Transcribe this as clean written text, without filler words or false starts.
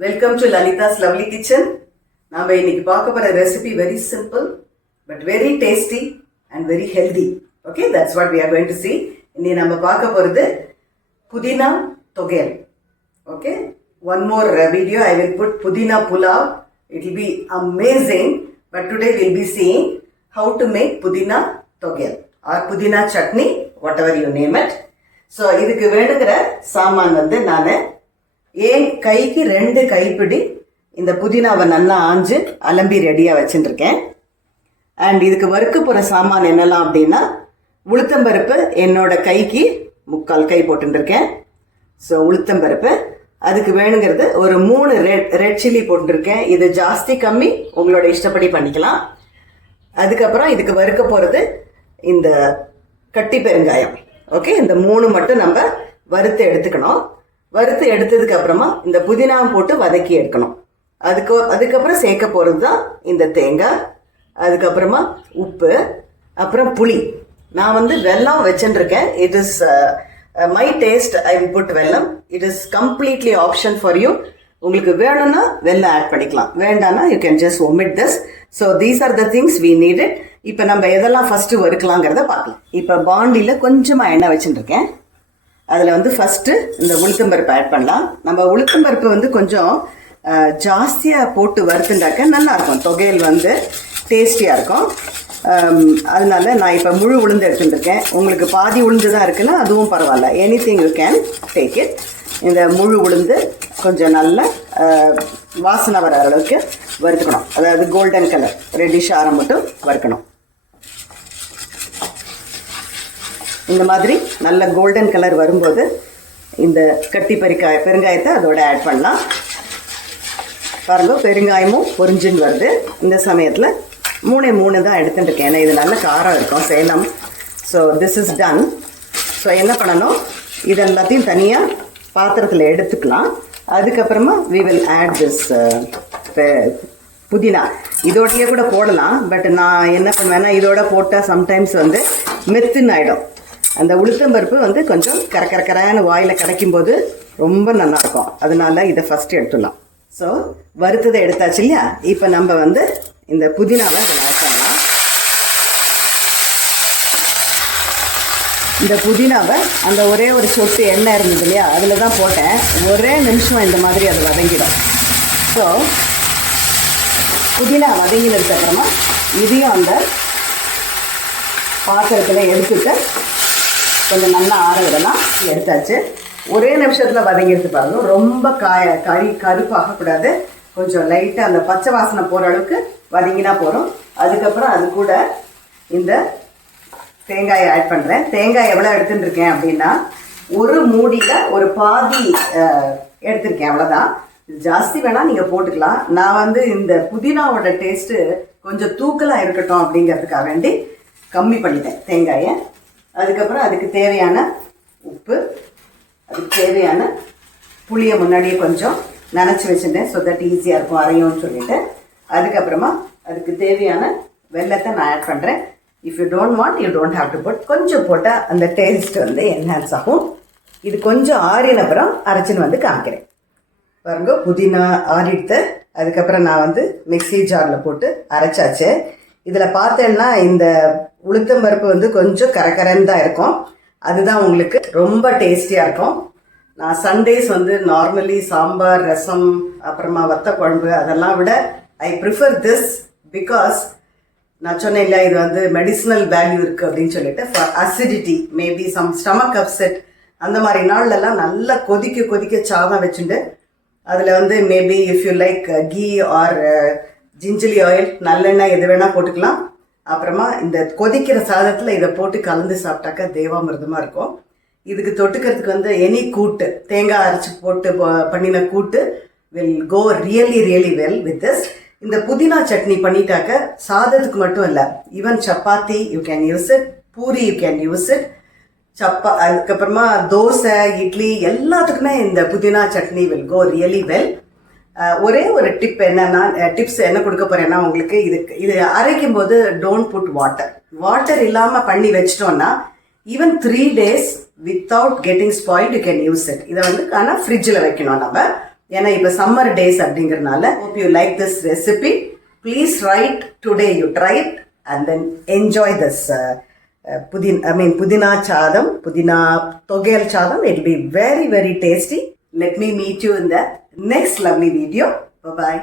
Welcome to Lalita's Lovely Kitchen. நாம இன்னைக்கு பார்க்க போற recipe very simple but very tasty and very healthy. Okay, that's what we are going to see. இன்னைக்கு நம்ம பார்க்க போறது புதினா தொகையல். Okay, one more video I will put புதினா pulav. It will be amazing. But today we'll be seeing how to make புதினா தொகையல் or புதினா chutney, whatever you name it. So இதுக்கு வேணுங்கிற சாமான் வந்து நான் ஏன் கைக்கு 2 கைப்பிடி இந்த புதினாவை நல்லா ஆஞ்சு அலம்பி ரெடியாக வச்சுட்டுருக்கேன். அண்ட் இதுக்கு வறுக்க போகிற சாமான் என்னெல்லாம் அப்படின்னா, உளுத்தம்பருப்பு என்னோட கைக்கு 3/4 கை போட்டுருக்கேன். ஸோ உளுத்தம்பருப்பு, அதுக்கு வேணுங்கிறது ஒரு 3 ரெட் சில்லி போட்டுருக்கேன். இது ஜாஸ்தி கம்மி உங்களோட இஷ்டப்படி பண்ணிக்கலாம். அதுக்கப்புறம் இதுக்கு வறுக்க போகிறது இந்த கட்டி பெருங்காயம். ஓகே, இந்த 3 மட்டும் நம்ம வறுத்து எடுத்துக்கணும். வறுத்து எடுத்ததுக்கு அப்புறமா இந்த புதினாவை போட்டு வதக்கி எடுக்கணும். அதுக்கப்புறம் சேர்க்க போகிறது தான் இந்த தேங்காய், அதுக்கப்புறமா உப்பு, அப்புறம் புளி. நான் வந்து வெல்லம் வச்சுருக்கேன். It is my taste, I will put vellam. It is completely option for you. உங்களுக்கு வேணும்னா வெல்லம் ஆட் பண்ணிக்கலாம், வேண்டாம்னா you can just omit this. So these are the things we needed. இப்போ நம்ம எதெல்லாம் ஃபஸ்ட்டு வறுக்கலாங்கிறத பார்க்கலாம். இப்போ பாண்டியில் கொஞ்சமாக எண்ணெய் வச்சுருக்கேன். அதில் வந்து ஃபஸ்ட்டு இந்த உளுத்தம்பருப்பு ஆட் பண்ணலாம். நம்ம உளுத்தம்பருப்பு வந்து கொஞ்சம் ஜாஸ்தியாக போட்டு வறுத்துண்டாக்க நல்லாயிருக்கும், தொகையல் வந்து டேஸ்டியாக இருக்கும். அதனால நான் இப்போ முழு உளுந்து எடுத்துட்டுருக்கேன். உங்களுக்கு பாதி உளுந்து தான் இருக்குன்னா அதுவும் பரவாயில்ல, any thing you can take it. இந்த முழு உளுந்து கொஞ்சம் நல்ல வாசனை வர அளவுக்கு வறுத்துக்கணும். அதாவது கோல்டன் கலர் ரெட்டிஷ் ஆரம் மட்டும் வறுக்கணும். இந்த மாதிரி நல்ல கோல்டன் கலர் வரும்போது இந்த கட்டி பெருங்காயத்தை அதோட ஆட் பண்ணலாம். பாருங்க, பெருங்காயமும் பொரிஞ்சுன்னு வருது. இந்த சமயத்தில் 3 தான் எடுத்துட்டுருக்கேன், ஏன்னா இது நல்ல காரம் இருக்கும் Salem. So this is done. So என்ன பண்ணணும், இது எல்லாத்தையும் தனியாக பாத்திரத்தில் எடுத்துக்கலாம். அதுக்கப்புறமா வி வில் ஆட் திஸ் புதினா. இதோடையே கூட போடலாம், பட் நான் என்ன பண்ணுவேன்னா இதோட போட்டால் சம்டைம்ஸ் வந்து மெத்துன்னு ஆகிடும். அந்த உளுத்தம்பருப்பு வந்து கொஞ்சம் கரக்கரன்னு வாயில் கிடைக்கும்போது ரொம்ப நல்லாயிருக்கும். அதனால இதை ஃபஸ்ட்டு எடுத்துடலாம். ஸோ வறுத்ததை எடுத்தாச்சு இல்லையா, இப்போ நம்ம வந்து இந்த புதினாவை இதில் ஆட் பண்ணலாம். இந்த புதினாவை அந்த ஒரே ஒரு சொட்டு எண்ணெய் இருந்தது இல்லையா, அதில் தான் போட்டேன். ஒரே நிமிஷம் இந்த மாதிரி அது வதங்கிடும். ஸோ புதினா வதங்கினதுக்கப்புறமா இதையும் அந்த பாத்திரத்தில் எடுத்துட்டு கொஞ்சம் நல்லா ஆற விடலாம். எடுத்தாச்சு. ஒரே நிமிஷத்தில் வதங்கிடுது பாருங்க. ரொம்ப கருப்பாகக்கூடாது, கொஞ்சம் லைட்டாக அந்த பச்சை வாசனை போகிற அளவுக்கு வதங்கினா போகிறோம். அதுக்கப்புறம் அது கூட இந்த தேங்காயை ஆட் பண்ணுறேன். தேங்காய் எவ்வளோ எடுத்துட்டுருக்கேன் அப்படின்னா, ஒரு மூடியில் ஒரு பாதி எடுத்திருக்கேன், அவ்வளோதான். ஜாஸ்தி வேணால் நீங்கள் போட்டுக்கலாம். நான் வந்து இந்த புதினாவோட டேஸ்ட்டு கொஞ்சம் தூக்கலாக இருக்கட்டும் அப்படிங்கிறதுக்காக வேண்டி கம்மி பண்ணிட்டேன் தேங்காயை. அதுக்கப்புறம் அதுக்கு தேவையான உப்பு, அதுக்கு தேவையான புளியை முன்னாடியே கொஞ்சம் நனைச்சி வச்சுட்டேன், ஸோ தட் ஈஸியாக இருக்கும் அரையும்னு சொல்லிட்டு. அதுக்கப்புறமா அதுக்கு தேவையான வெல்லத்தை நான் ஆட் பண்ணுறேன். If you don't want you don't have to put. கொஞ்சம் போட்டால் அந்த டேஸ்ட் வந்து என்ஹான்ஸ் ஆகும். இது கொஞ்சம் ஆறின அப்புறம் அரைச்சின்னு வந்து காமிக்கிறேன். பாருங்க, புதினா ஆறிடுத்து. அதுக்கப்புறம் நான் வந்து மிக்ஸி ஜாரில் போட்டு அரைச்சாச்சு. இதில் பார்த்தேன்னா இந்த உளுத்தம்பருப்பு வந்து கொஞ்சம் கரகரன்னு தான் இருக்கும். அதுதான் உங்களுக்கு ரொம்ப டேஸ்டியாக இருக்கும். நான் சண்டேஸ் வந்து நார்மலி சாம்பார், ரசம், அப்புறமா வத்த குழம்பு அதெல்லாம் விட ஐ ப்ரிஃபர் திஸ் பிகாஸ் நான் சொன்னேன் இல்லை, இது வந்து மெடிசினல் வேல்யூ இருக்குது அப்படின்னு சொல்லிட்டு. For acidity, maybe some stomach upset, அந்த மாதிரி நாள்லலாம் நல்லா கொதிக்க சாதம் வச்சுட்டு அதில் வந்து maybe if you like ghee or gingelly oil, நல்லெண்ணெய் எது வேணால் போட்டுக்கலாம். அப்புறமா இந்த கொதிக்கிற சாதத்தில் இதை போட்டு கலந்து சாப்பிட்டாக்கா தேவாமிர்தமாக இருக்கும். இதுக்கு தொட்டுக்கிறதுக்கு வந்து எனி கூட்டு, தேங்காய் அரைச்சி போட்டு பண்ணின கூட்டு will go really well with this. இந்த புதினா சட்னி பண்ணிட்டாக்க சாதத்துக்கு மட்டும் இல்லை, even chapati you can use it, puri you can use it, அதுக்கப்புறமா தோசை, இட்லி எல்லாத்துக்குமே இந்த புதினா chutney will go really well. ஒரே ஒரு டிப்ஸ் என்ன கொடுக்க போறேன்னா உங்களுக்கு, இது அரைக்கும் போது டோன்ட் புட் வாட்டர் இல்லாமல் பண்ணி வச்சிட்டோம்னா even 3 days without getting spoilt you can use it. இதை வந்து ஆனால் ஃப்ரிட்ஜில் வைக்கணும் நம்ம. ஏன்னா இப்போ சம்மர் டேஸ் அப்படிங்கிறனால. hope you like this recipe. Please write today you try it and then enjoy this pudina chadam, pudina togel chadam. It will be very, very tasty. Let me meet you in the next lovely video. Bye-bye.